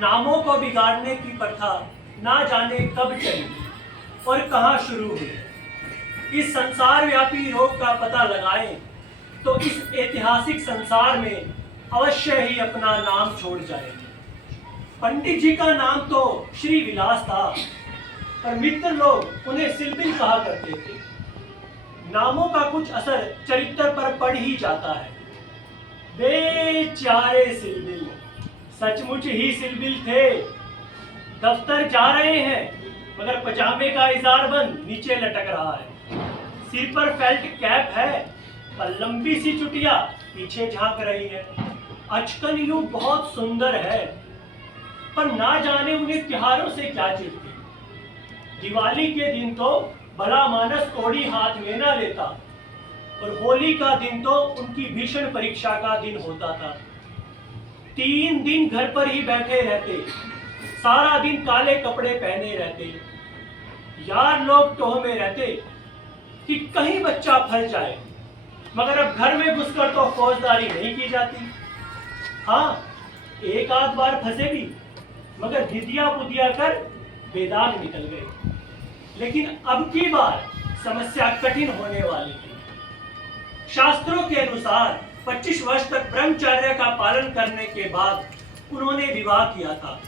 नामों को बिगाड़ने की प्रथा ना जाने कब चली और कहाँ शुरू हुई। इस संसार व्यापी रोग का पता लगाएं तो इस ऐतिहासिक संसार में अवश्य ही अपना नाम छोड़ जाए। पंडित जी का नाम तो श्री विलास था, पर मित्र लोग उन्हें सिलबिल कहा करते थे। नामों का कुछ असर चरित्र पर पड़ ही जाता है। बेचारे सिलबिल सचमुच ही सिलबिल थे। दफ्तर जा रहे हैं मगर पजामे का इजार बंद नीचे लटक रहा है। सिर पर फेल्ट कैप है पर लंबी सी चुटिया पीछे झांक रही है। अचकन यूं बहुत सुंदर है, पर ना जाने उन्हें त्योहारों से क्या चिढ़ती। दिवाली के दिन तो भला मानस कौड़ी हाथ में ना लेता, और होली का दिन तो उनकी भीषण परीक्षा का दिन होता था। 3 दिन घर पर ही बैठे रहते, सारा दिन काले कपड़े पहने रहते। यार लोग टोह में रहते कि कहीं बच्चा फंस जाए, मगर अब घर में घुसकर तो फौजदारी नहीं की जाती। हाँ, एक आध बार फंसे भी, मगर धिदिया पुदिया कर बेदाग निकल गए। लेकिन अब की बार समस्या कठिन होने वाली थी। शास्त्रों के अनुसार 25 वर्ष तक ब्रह्मचर्य का पालन करने के बाद उन्होंने विवाह किया था।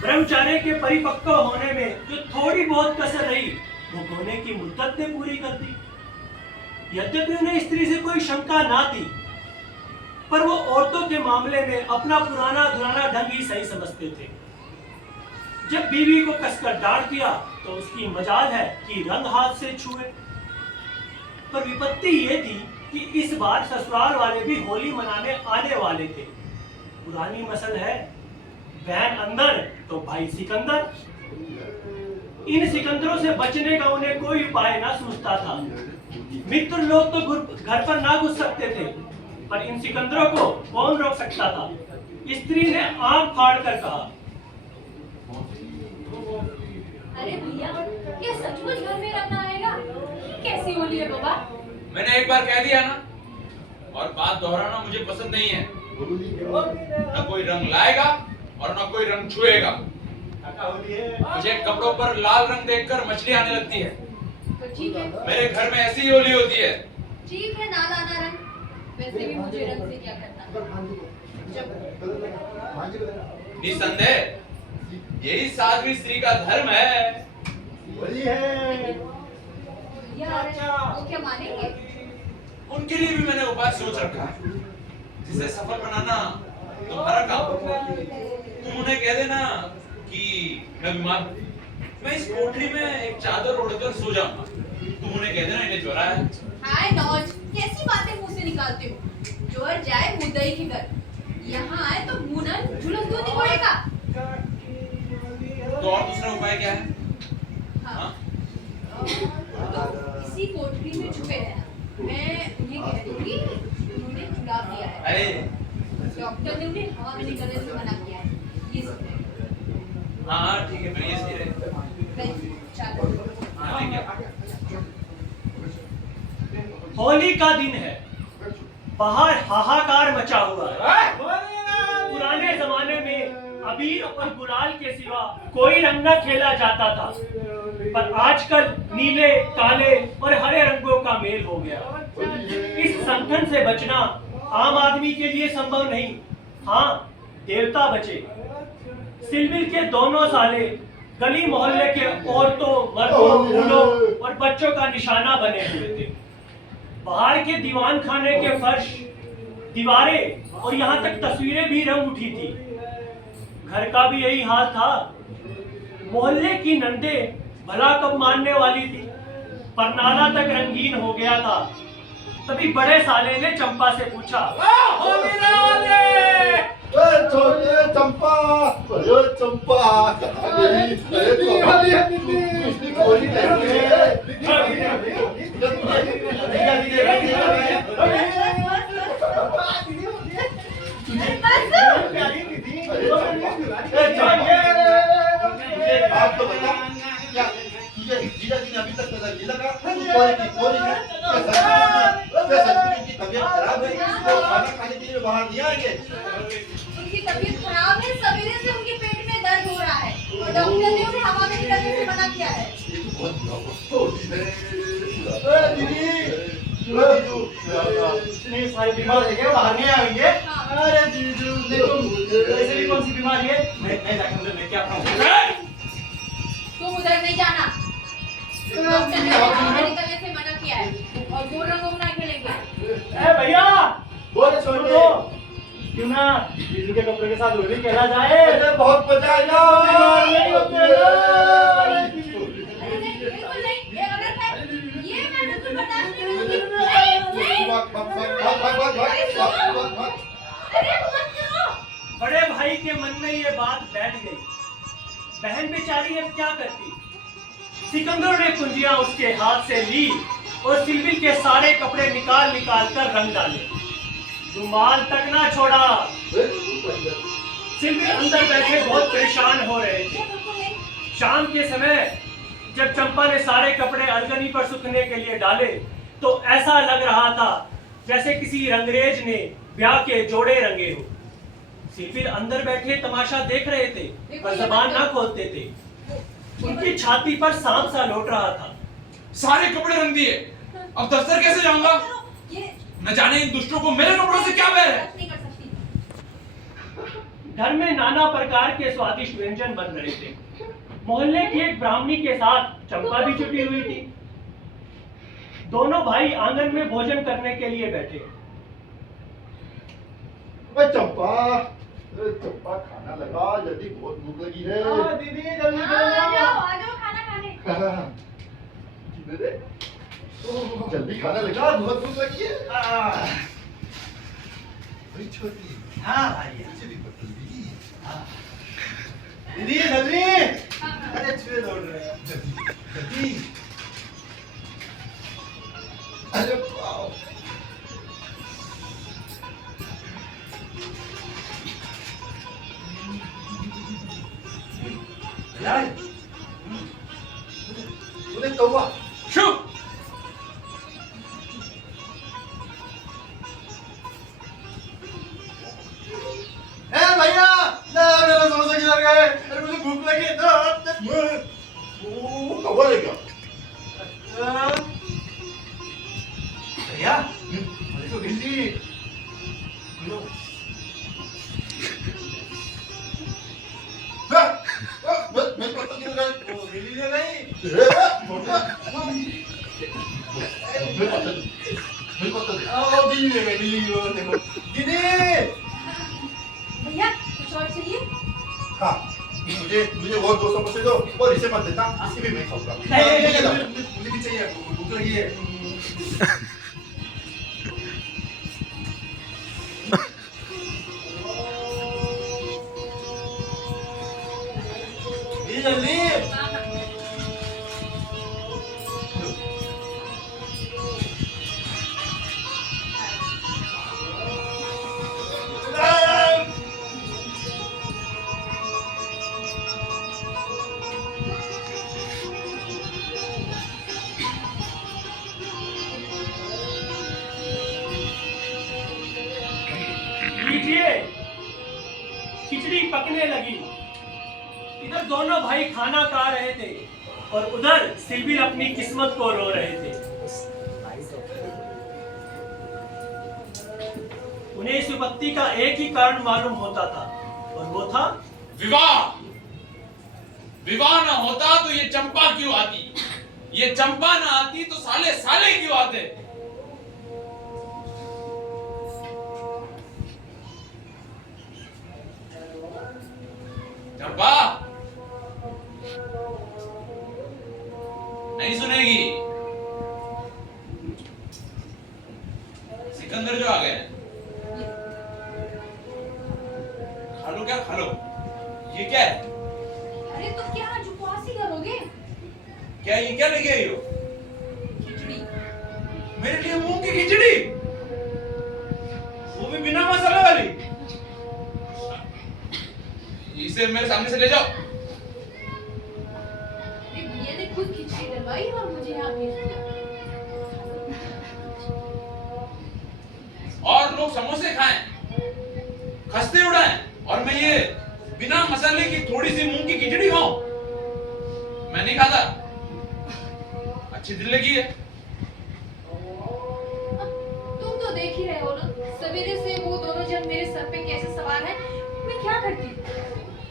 ब्रह्मचर्य के परिपक्व होने में जो थोड़ी बहुत कसर रही, वो होने की मुद्दत ने पूरी कर दी। यद्यपि उन्हें स्त्री से कोई शंका ना थी, पर वो औरतों के मामले में अपना पुराना दुराना ढंग ही सही समझते थे। जब बीवी को कसकर डांट दिया तो उसकी मजाल है कि रंग हाथ से छुए। पर विपत्ति ये थी कि इस बार ससुराल वाले भी होली मनाने आने वाले थे। पुरानी मसल है, बहन अंदर तो भाई सिकंदर। इन सिकंदरों से बचने का उन्हें कोई उपाय ना सूझता था। मित्र लोग तो घर पर ना घुस सकते थे, पर इन सिकंदरों को कौन रोक सकता था। स्त्री ने आंख फाड़ कर कहा, अरे भैया, क्या सचमुच घर में रंग आएगा? कैसी होली है बाबा? मैंने एक बार कह दिया ना, और बात दोहराना मुझे पसंद नहीं है। न कोई रंग लाएगा और न कोई रंग छुएगा। मुझे कपड़ों पर लाल रंग देखकर मछली आने लगती है। तो ठीक है, मेरे घर में ऐसी होली होती है। ठीक है, ना लाना रंग। वैसे भी मुझे रंग से क्या करना। निसंदेह यही साध्वी स्त्री का धर्म है। भैया, वो क्या मानेंगे? उनके लिए भी मैंने उपाय सोच रखा है, जिसे सफल बनाना तुम्हारा काम। तुम उन्हें कह देना कि मैं बीमार हूं, मैं इस कोठरी में एक चादर ओढ़कर सो जाऊंगा। तुम उन्हें कह देना इन्हें ज्वर है। हाय नौज, कैसी बातें मुंह से निकालते हो? ज्वर जाए मुद्दई की घर, यहाँ आए तो मुनन झुलस दूध नहीं पड़ेगा। तो और दूसरा उपाय क्या है? हाँ, तो इसी कोठरी में छुपे रहना। मैं उन्हें कह दूंगी उन्होंने जुलाब दिया है। अरे डॉक्टर ने उन्हें हवा में निकलने से मना किया है। ये सब है। हाँ ठीक है, फिर ये सही रहेगा। हाँ ठीक है। होली का दिन है, बाहर हाहाकार मचा हुआ है। पुराने जमाने में अबीर और गुलाल के सिवा कोई रंग न खेला जाता था, पर आजकल नीले, काले और हरे रंगों का मेल हो गया। इस संगठन से बचना आम आदमी के लिए संभव नहीं। हाँ, देवता बचे। सिलबिल के दोनों साले गली मोहल्ले के औरतों, मर्दों, बूढ़ों और बच्चों का निशाना बने हुए थे। बाहर के दीवान खाने के फर्श, दीवारें और यहाँ तक तस्वीरें भी रंग उठी थी। घर का भी यही हाल था। मोहल्ले की नंदे भला कब मानने वाली थी, पर नाला तक रंगीन हो गया था। तभी बड़े साले ने चंपा से पूछा, चंपा, चंपा, आप तो बता क्या जीजा जी ने अभी तक पता नहीं लगा की तबीयत खराब है, इसको खाना खाने के लिए बाहर नहीं आएंगे। उनकी तबीयत खराब है, सवेरे से डॉक्टर ने उन्हें हवा में निकलने से मना किया है। ये तो बहुत बुरा अवस्था होती है। दीदी, जीजू, इतने सारे बीमार है क्या, बाहर नहीं आएंगे? हाँ। अरे जीजू देखो, ऐसे भी कौन सी बीमारी है? मैं जाकर उधर लेके आता हूँ। तुम उधर नहीं जाना। डॉक्टर ने उन्हें हवा में निकलने से मना किया है और दो रंगों में ना खेलेंगे। ए भैया, बोले सुनो छोटे, तो, क्यों ना जीजू के कपड़े के साथ होली खेला जाए? अरे बहुत मजा आएगा। बीमार नहीं होते ना। अरे नहीं, बिल्कुल नहीं, ये गलत है। ये मैं बिल्कुल बर्दाश्त नहीं करूंगी। नहीं, भाग, भाग, भाग, भाग, भाग, भाग, भाग, अरे भाग, सुनो। भाग, भाग। अरे मत करो। बड़े भाई के मन में ये बात बैठ गई। बहन बेचारी अब क्या करती? सिकंदर ने कुंजियां उसके हाथ से ली और सिलविल के सारे कपड़े निकाल निकाल कर रंग डाले। रुमाल तक ना छोड़ा। सिलविल अंदर बैठे बहुत परेशान हो रहे थे। बिल्कुल नहीं। शाम के समय जब चंपा ने सारे कपड़े अलगनी पर सूखने के लिए डाले तो ऐसा लग रहा था जैसे किसी रंगरेज ने ब्याह के जोड़े रंगे हो। सिलविल अंदर बैठे तमाशा देख रहे थे पर जबान ना खोलते थे। उनकी छाती पर सांप सा लौट रहा था। सारे कपड़े रंग दिए, अब दफ्तर कैसे जाऊंगा? ये न जाने इन दुष्टों को मेरे कपड़ों से क्या बैर है? बर्दाश्त नहीं कर सकती। घर में नाना प्रकार के स्वादिष्ट व्यंजन बन रहे थे। मोहल्ले की एक ब्राह्मणी के साथ चंपा भी छुटी हुई थी। दोनों भाई आंगन में भोजन करने के लिए बैठे। चंपा, चंपा खाना लगा, जल्दी बहुत भूख लगी है। दीदी जल्दी हाँ, आ जाओ खाना खाने। जल्दी खाना लगा, बहुत भूख लगी है। अरे छोटी, हाँ भाई मुझे भी पतली। दीदी जल्दी। हाँ, हाँ। अरे छुए दौड़ रहे हैं। जल्दी। अरे वाह। यार, तूने कौवा शुभ भैया, मेरा समोसा किधर गए? अरे मुझे भूख लगी है। कौवा ले गया। भैया मुझे तो भिंडी। मैं पता किधर गए? भिंडी ले गई। दीदी भैया कुछ और चाहिए? हाँ, मुझे वो 2 समोसे दो और इसे मत देना, इसे भी मैं खाऊंगा। मुझे भी चाहिए, भूख लगी है। जल्दी। हाँ, हाँ। लीजिए, खिचड़ी पकने लगी। इधर दोनों भाई खाना खा रहे थे और उधर सिलविल अपनी किस्मत को रो रहे थे। उन्हें इस विपत्ति का एक ही कारण मालूम होता था और वो था विवाह। विवाह ना होता तो ये चंपा क्यों आती? ये चंपा ना आती तो साले साले क्यों आते? चंपा नहीं सुनेगी। सिकंदर जो आ गए, खा लो क्या खा लो। ये क्या है? अरे तो क्या आज उपवास ही करोगे? क्या ये क्या लेके आई हो? खिचड़ी। मेरे लिए मूंग की खिचड़ी, वो भी बिना मसाले वाली। इसे मेरे सामने से ले जाओ। अरे भैया ने खुद खिचड़ी डलवाई और मुझे यहाँ भेज दिया। और लोग समोसे खाएं, खस्ते उड़ाएं और मैं ये बिना मसाले की थोड़ी सी मूंग की खिचड़ी खाऊं। मैं नहीं खाता। अच्छी दिल लगी है। तुम तो देख ही रहे हो ना, सवेरे से वो दोनों जन मेरे सर पे कैसे सवार हैं। मैं क्या करती?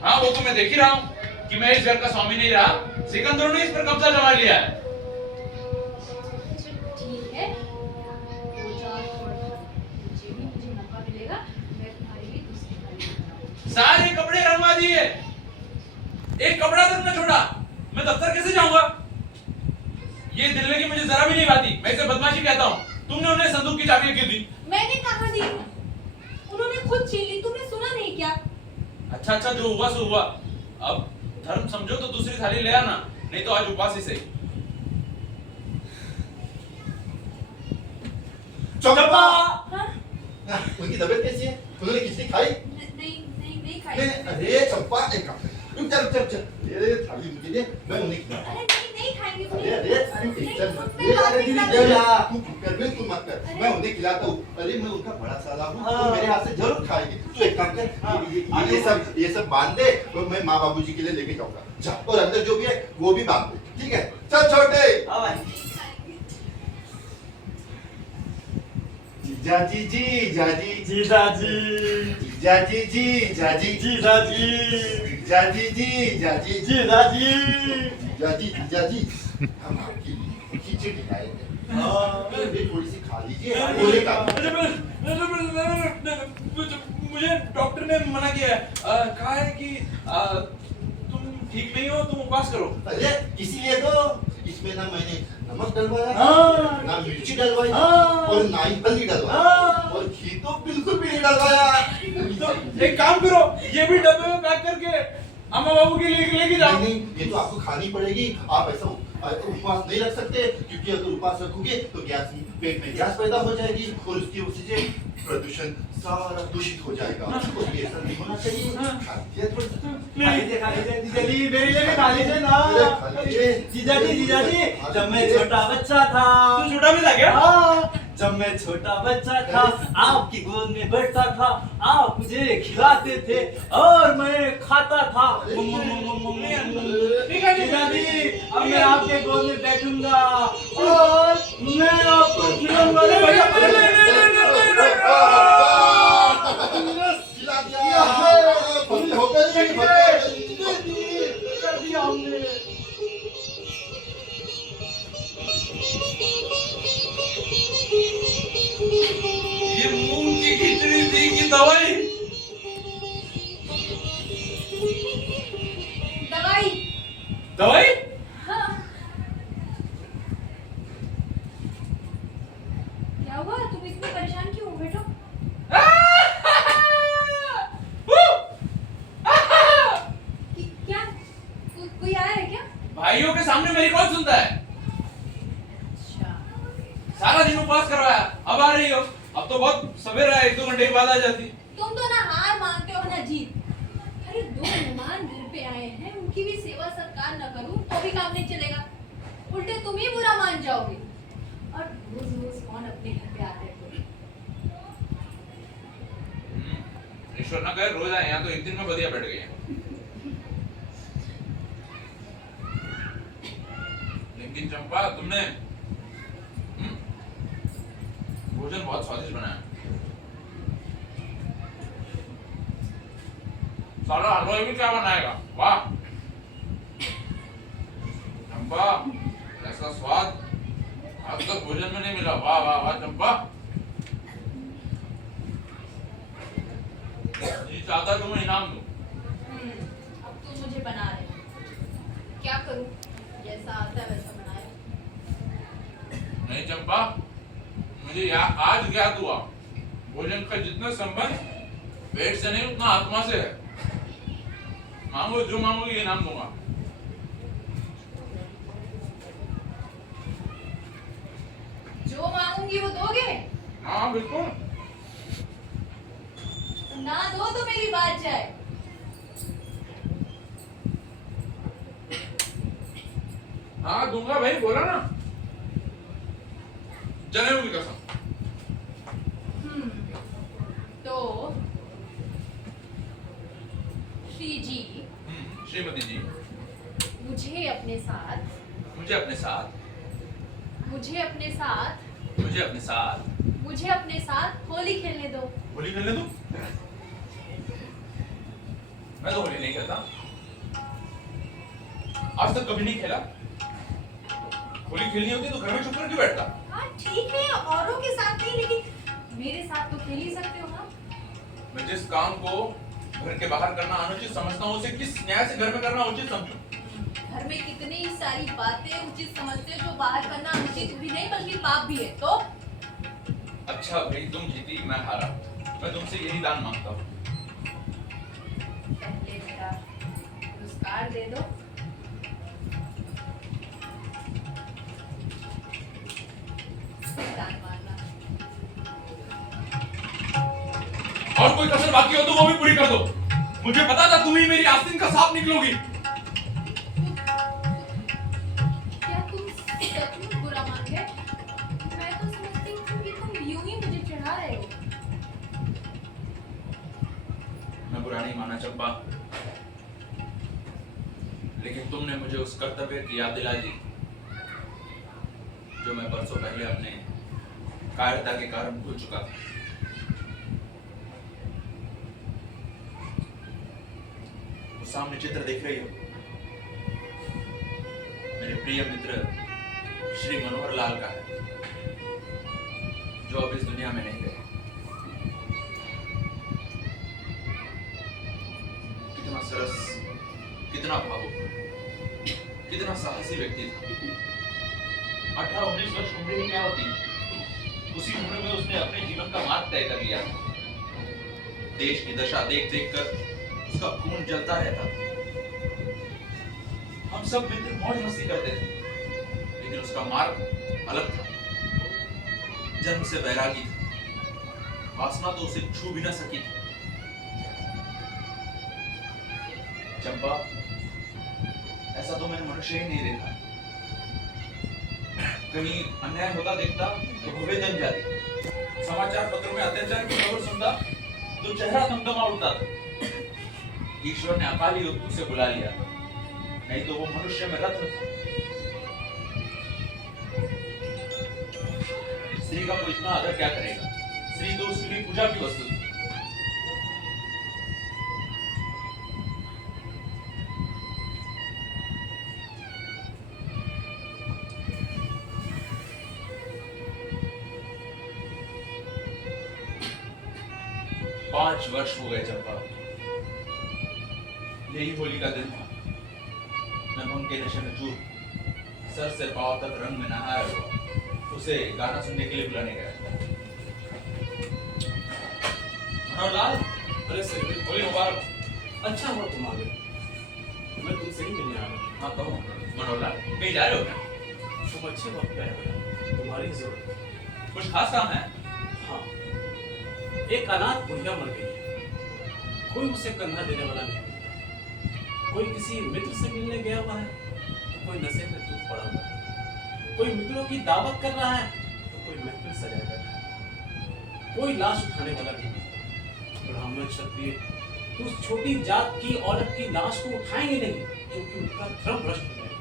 हाँ वो तो मैं देख ही रहा हूँ कि मैं इस घर का स्वामी नहीं रहा, सिकंदरों ने इस पर कब्जा जमा लिया है। चलो ठीक है, हो जाओ थोड़ा, मुझे मौका मिलेगा, मैं तुम्हारी भी दूसरी गाड़ी बनाऊंगी। सारे कपड़े रंगवा दिए, एक कपड़ा तक न छोड़ा। मैं दफ्तर कैसे जाऊंगा? ये दिल लगी मुझे जरा भी नहीं भाती। मैं इसे बदमाशी कहता हूँ। तुमने उन्हें संदूक की चाबी क्यों दी? मैंने कहा दी, उन्होंने खुद छीन ली, तुमने सुना नहीं क्या? अच्छा अच्छा, जो हुआ सो हुआ। अब धर्म समझो तो दूसरी थाली ले आना, नहीं तो आज उपवास ही सही। चंपा, हाँ? उनकी तबीयत कैसी है? उन्होंने खिचड़ी खाई? नहीं खाई। अरे चंपा, एक काम कर। रुक जा, रुक जा, रुक जा। अरे थाली मुझे दे, मैं उन्हें खिलाऊंगा। अरे नहीं खाएंगे तुम। अरे तू टेंशन मत ले। मैं बाद अरे में दीदी खिला दे दूंगी। यार, तू चुप कर, बिल्कुल मत कर। मैं उन्हें खिलाता हूँ। अरे मैं उनका बड़ा साला हूँ, तो मेरे हाथ से जरूर खाएगी। तू एक काम कर, ये सब बांध दे, तो मैं माँ बाबूजी के लिए लेके जाऊंगा। जा, और अंदर जो भी है वो भी बांध दे, ठीक है? चल छोटे। जीजाजी जीजाजी जीजाजी जीजाजी जीजाजी जीजाजी जीजाजी जीजाजी जीजाजी जीजाजी जीजाजी, हम आपके लिए खिचड़ी लाए थे। ये थोड़ी सी खा लीजिए। बोले का मुझे डॉक्टर ने मना किया है, कहा है कि तुम ठीक नहीं हो, तुम उपवास करो। अरे इसीलिए तो इसमें ना मैंने नमक डलवाया, हाँ। ना मिर्ची डलवाई, हाँ। और ना ही हल्दी डलवाई, हाँ। और घी तो बिल्कुल भी नहीं डलवाया। तो एक काम करो, ये भी डब्बे में पैक करके अम्मा बाबू के लिए लेके जाओ। नहीं, ये तो आपको खानी पड़ेगी। आप ऐसा उपवास नहीं रख सकते, क्योंकि अगर उपवास रखोगे तो गैस, पेट में गैस पैदा हो जाएगी, और उसकी वजह से प्रदूषण सारा दूषित हो जाएगा। तो ये ऐसा नहीं होना चाहिए। खा लीजिए थोड़ा सा। खा लीजिए जीजाजी, मेरे लिए भी खा लीजिए ना। खा लीजिए। जीजाजी जीजाजी, जब मैं छोटा बच्चा था, तू छोटा भी था क्या? हाँ, जब मैं छोटा बच्चा था, आपकी गोद में बैठता था, आप मुझे खिलाते थे और मैं खाता था। ठीक है जीजाजी, अब मैं आपके गोद में बैठूंगा और मैं आपको खिलाऊंगा। खिला दिया। बंद हो गए, बंद हो गए। कर दिया हमने। ये मूंग की खिचड़ी थी कि दवाई? दवाई। दवाई? हाँ। क्या हुआ, तुम इतने परेशान क्यों हो? बैठो। क्या कोई आया है क्या? भाइयों के सामने मेरी कौन सुनता है? अच्छा, सारा दिन उपवास करवाया, अब आ रही हो। अब तो बहुत सवेरा है, 1-2 घंटे के बाद आ जाती। तुम तो ना हार मानते हो ना जीत। अरे 2 मेहमान घर पे आए हैं, उनकी भी सेवा सत्कार न करूं तो भी काम नहीं चलेगा। उल्टे तुम ही बुरा मान जाओगे। और रोज रोज कौन अपने घर पे आते हैं? ईश्वर ना करे रोज आए, यहाँ तो एक दिन में बढ़िया बैठ गई है। लेकिन चंपा, तुमने भोजन बहुत स्वादिष्ट बनाया। सारा हलवाई भी क्या बनाएगा? वाह चंपा, ऐसा स्वाद आज तक भोजन में नहीं मिला। वाह वाह वाह चंपा, जी चाहता तुम्हें इनाम दूं। अब तुम मुझे बना रहे हो। क्या करूं? जैसा आता है वैसा बनाए। नहीं चंपा, मुझे आज ज्ञात हुआ, भोजन का जितना संबंध पेट से नहीं उतना आत्मा से है। मांगो जो मांगोगे इनाम दूंगा। जो मांगूंगी वो दोगे? हाँ बिल्कुल। ना दो तो मेरी बात जाए। हाँ दूंगा भाई, बोला ना। जनेऊ की कसम। तो श्री जी, श्रीमती जी, मुझे मुझे अपने साथ मुझे अपने साथ मुझे अपने साथ मुझे अपने साथ मुझे अपने साथ होली खेलने दो। होली खेलने दो। मैं तो होली नहीं खेलता, आज तक कभी नहीं खेला। होली खेलनी होती तो घर में चुप कर क्यों बैठता? हाँ ठीक है, औरों के साथ नहीं, लेकिन मेरे साथ तो खेल ही सकते हो ना। मैं जिस काम को घर के बाहर करना अनुचित समझता हूँ, उसे किस न्याय से घर में करना उचित समझूं? घर में कितनी सारी बातें उचित समझते हो जो बाहर करना अनुचित भी नहीं बल्कि पाप भी है। तो अच्छा भाई, तुम जीती मैं हारा, मैं तुमसे यही दान मांगता हूँ। पहले मेरा पुरस्कार दे दो। फिर दान मांगना। और कोई कसर बाकी हो तो वो भी पूरी कर दो। मुझे पता था तुम ही मेरी आस्तीन का सांप निकलोगी। क्या तुम सच में बुरा मान गए? मैं तो समझती हूँ कि तुम यूं ही मुझे चढ़ा रहे हो। मैं बुरा नहीं माना चंपा, लेकिन तुमने मुझे उस कर्तव्य की याद दिला दी जो मैं बरसों पहले अपने कायरता के कारण भूल चुका था। वो सामने चित्र देख रही हो, मेरे प्रिय मित्र श्री मनोहर लाल का है, जो अब इस दुनिया में नहीं रहे। कितना सरस, कितना भावुक, कितना साहसी व्यक्ति था। 18-19 वर्ष उम्र ही क्या होती, उसी उम्र में उसने अपने जीवन का मार्ग तय कर लिया। देश की दशा देख देख कर उसका खून जलता रहता। हम सब मित्र मौज मस्ती करते थे, लेकिन उसका मार्ग अलग था। जन्म से वैरागी था, वासना तो उसे छू भी न सकी थी। चंपा, ऐसा तो मैंने मनुष्य ही नहीं देखा। कहीं अन्याय होता देखता तो भुवे जम जाती, समाचार पत्रों में अत्याचार की खबर सुनता तो चेहरा दमदमा उठता था। ईश्वर ने अकाली रूप से बुला लिया, नहीं तो वो मनुष्य में रत्न था। स्त्री का कोई इतना आदर क्या करेगा? स्त्री तो उसके लिए पूजा की वस्तु थी। पांच वर्ष हो गए चंपा, यही होली का दिन था। मैं भंग के नशे में चूर, सर से पांव तक रंग में नहाया हुआ, उसे गाना सुनने के लिए बुलाने गया। मनोहरलाल, अरे सर, होली मुबारक। अच्छा हुआ तुम आ गए। मैं तुमसे ही मिलने आ रहा हूँ। हाँ कहो मनोहरलाल, कहीं जा रहे हो क्या? तुम अच्छे वक्त पे आए, तुम्हारी जरूरत है। कुछ खास काम है? हाँ, एक अनाथ बुढ़िया मर गई है, कोई उसे कंधा देने वाला नहीं। कोई किसी मित्र से मिलने गया हुआ है तो कोई नशे में टूट पड़ा हुआ है, कोई मित्रों की दावत कर रहा है तो कोई महफिल सजा कर रहा है, कोई लाश उठाने वाला नहीं। ब्राह्मण क्षत्रिय तो उस छोटी जात की औरत की लाश को उठाएंगे नहीं, क्योंकि उनका धर्म भ्रष्ट हो गया।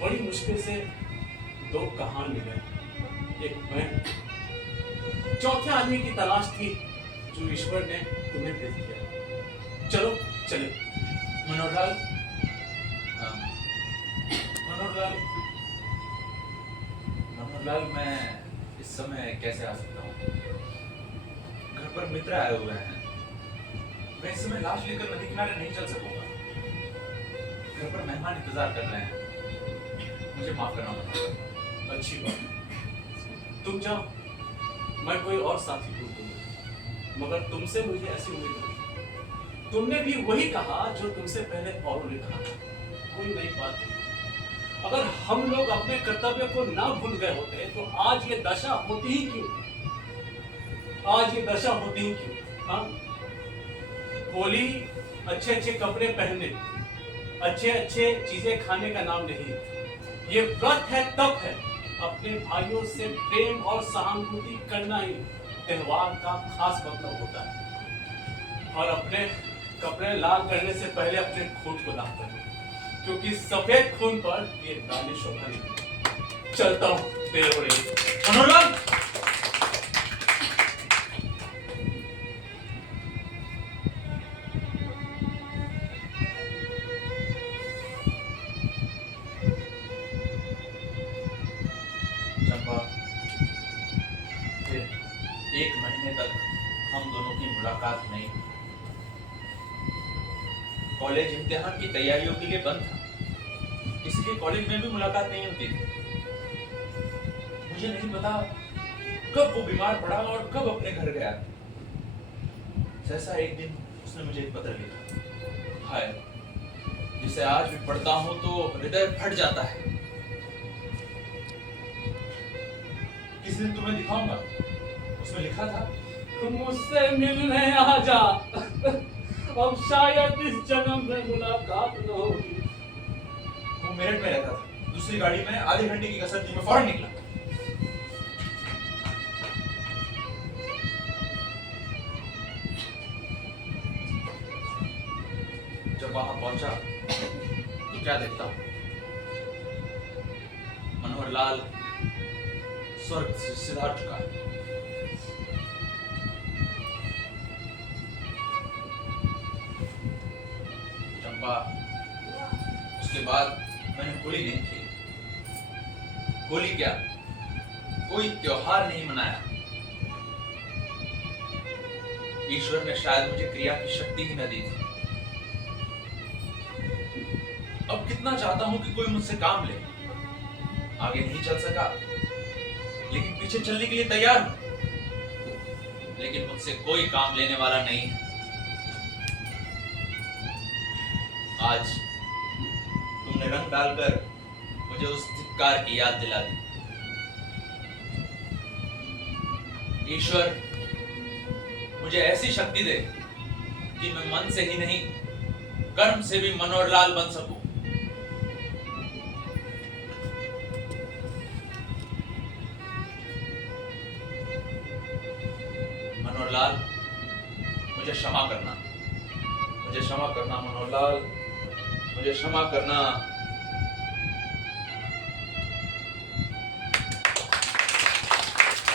बड़ी मुश्किल से दो कहान मिले, एक मैं, चौथे आदमी की तलाश थी जो ईश्वर ने तुम्हें भेज दिया। चलो चले। मनोहरलाल, मनोहरलाल, मनोहरलाल, मैं इस समय कैसे आ सकता हूँ? घर पर मित्र आए हुए हैं, मैं इस समय लाश लेकर नदी किनारे नहीं चल सकूंगा। घर पर मेहमान इंतजार कर रहे हैं, मुझे माफ करना पड़ेगा। अच्छी बात, तुम जाओ, मैं कोई और साथी ढूंढ दूंगा। मगर तुमसे मुझे ऐसी उम्मीद नहीं। तुमने भी वही कहा जो तुमसे पहले औरों ने कहा, कोई नई बात नहीं। अगर हम लोग अपने कर्तव्य को ना भूल गए होते तो आज ये दशा होती ही क्यों? आज ये दशा होती ही क्यों? हाँ, होली अच्छे अच्छे कपड़े पहनने, अच्छे अच्छे चीजें खाने का नाम नहीं। ये व्रत है, तप है, अपने भाइयों से प्रेम और सहानुभूति करना ही त्योहार का खास मतलब होता है। और अपने कपड़े लाल करने से पहले अपने खून को दाग करना, क्योंकि सफेद खून पर ये दाने शोभा नहीं। चलता हूँ, देर हो रही है। मनोहरलाल, चंपा, फिर 1 महीने तक हम दोनों की मुलाकात नहीं हुई। कॉलेज इम्तिहान की तैयारियों के लिए बंद था, इसलिए कॉलेज में भी मुलाकात नहीं होती थी। मुझे नहीं पता कब वो बीमार पड़ा और कब अपने घर गया। सहसा एक दिन उसने मुझे एक पत्र लिखा, हाय, जिसे आज भी पढ़ता हूं तो हृदय फट जाता है। किसी दिन तुम्हें दिखाऊंगा। उसमें लिखा था, मुझसे मिलने आ जा, अब शायद इस जन्म में मुलाकात न होगी। वो मेरठ में रहता था। दूसरी गाड़ी में आधे घंटे की कसरत में फौरन निकला। जब वहां पहुंचा तो क्या देखता हूं, मनोहरलाल स्वर्ग से सिधार चुका है। चंपा, उसके बाद मैंने होली नहीं खेली। होली क्या, कोई त्योहार नहीं मनाया। ईश्वर ने शायद मुझे क्रिया की शक्ति ही न दी थी। अब कितना चाहता हूं कि कोई मुझसे काम ले। आगे नहीं चल सका, लेकिन पीछे चलने के लिए तैयार हूं। लेकिन मुझसे कोई काम लेने वाला नहीं है। आज तुमने रंग डालकर मुझे उस धिक्कार की याद दिला दी। ईश्वर मुझे ऐसी शक्ति दे कि मैं मन से ही नहीं, कर्म से भी मनोहरलाल बन सकूं। मनोहरलाल, मुझे क्षमा करना। मुझे क्षमा करना मनोहरलाल, मुझे क्षमा करना।